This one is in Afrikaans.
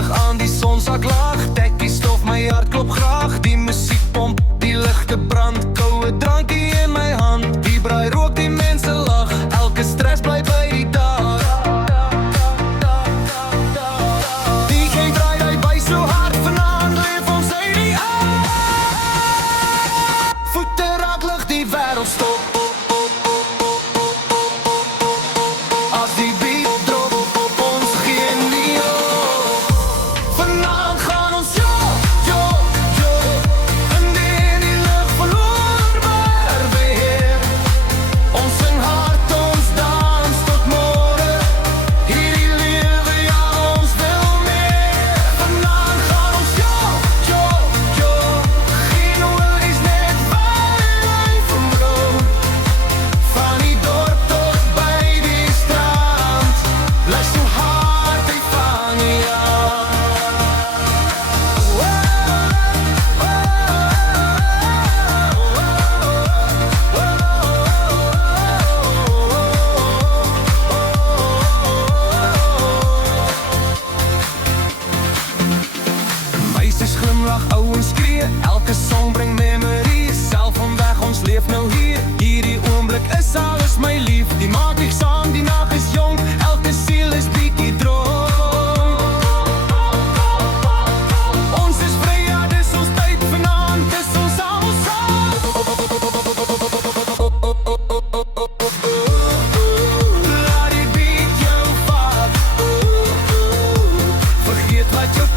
lig aan, die son sak laag. Dekkie stof, my hart klop graag. Die musiek pomp, die ligte brand. Koue drankie in my hand. Die braai rook, die mense lag. Elke stress bly by die dag. DJ draai hy by so hard, vanaand leef ons uit die aard. Voete raak lig, die wêreld stop. As die beat drop, ons gee nie op. Vanaand gaan ons jo, jo, jo. In die lug verloor maar beheer. Ons sing hard, ons dans tot môre. Hierdie lewe, ja, ons wil meer. Vanaand gaan ons jo, jo, jo. Geen worries, net veilig verloor. Van die dorp tot by die strand. Bly so hard, hy vang jou. Meisies glimlach, ouens skree. Elke song bring memories. Self van weg, ons leef nou hier. Hierdie oomblik is alles my lief. Die maak ek saam, die nag is jong. Elke siel is bietjie dronk. Ons is vry, ja, dis ons tyd vanaand. Dis ons almal saam. Laat die beat jou vat. Vergeet wat jou